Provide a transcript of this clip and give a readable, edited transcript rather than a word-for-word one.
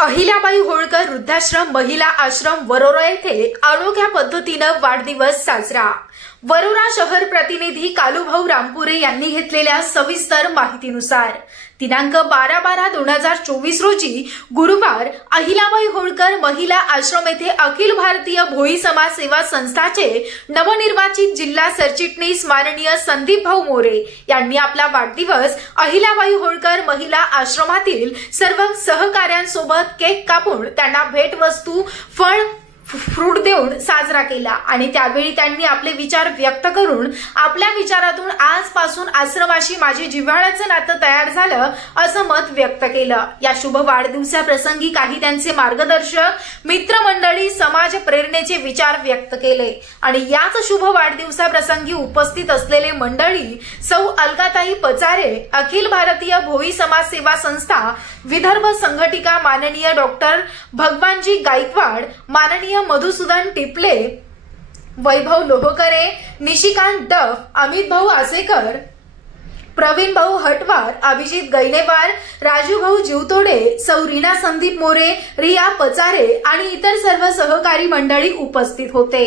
अहिल्याबाई होळकर वृद्धाश्रम महिला आश्रम वरोरा येथे अनोख्या पद्धतीने वाढदिवस साजरा। वरोरा शहर प्रतिनिधी कालूभाऊ रामपुरे यांनी घेतलेल्या सविस्तर माहितीनुसार दिनांक 12/12/2024 रोजी गुरुवार अहिल्याबाई होळकर महिला आश्रम येथे अखिल भारतीय भोई समाज सेवा संस्थाचे नवनिर्वाचित जिल्हा सरचिटणीस माननीय संदीप भाऊ मोरे यांनी आपला वाढदिवस अहिल्याबाई होळकर महिला आश्रमातील सर्व सहकार्यांसोबत केक कापून त्यांना भेटवस्तू फळ फ्रूट देऊन साजरा केला आणि त्यावेळी त्यांनी आपले विचार व्यक्त करून आपल्या विचारातून आजपासून आश्रमाशी माझे जिव्हाळ्याचे नातं तयार झालं असं मत व्यक्त केलं। या शुभ वाढदिवसाप्रसंगी काही त्यांचे मार्गदर्शक मित्रमंडळी समाज प्रेरणेचे विचार व्यक्त केले आणि याच शुभ वाढदिवसाप्रसंगी उपस्थित असलेले मंडळी सौ अलकाताई पचारे, अखिल भारतीय भोई समाज सेवा संस्था विदर्भ संघटिका माननीय डॉक्टर भगवानजी गायकवाड, माननीय मधुसूदन टिपले, वैभव लोहकरे, निशिकांत डफ, अमित भाऊ आसेकर, प्रवीण भाऊ हटवार, अभिजित गैनेवार, राजू भाऊ जीवतोडे, सौ रीना संदीप मोरे, रिया पचारे आणि इतर सर्व सहकारी मंडळी उपस्थित होते।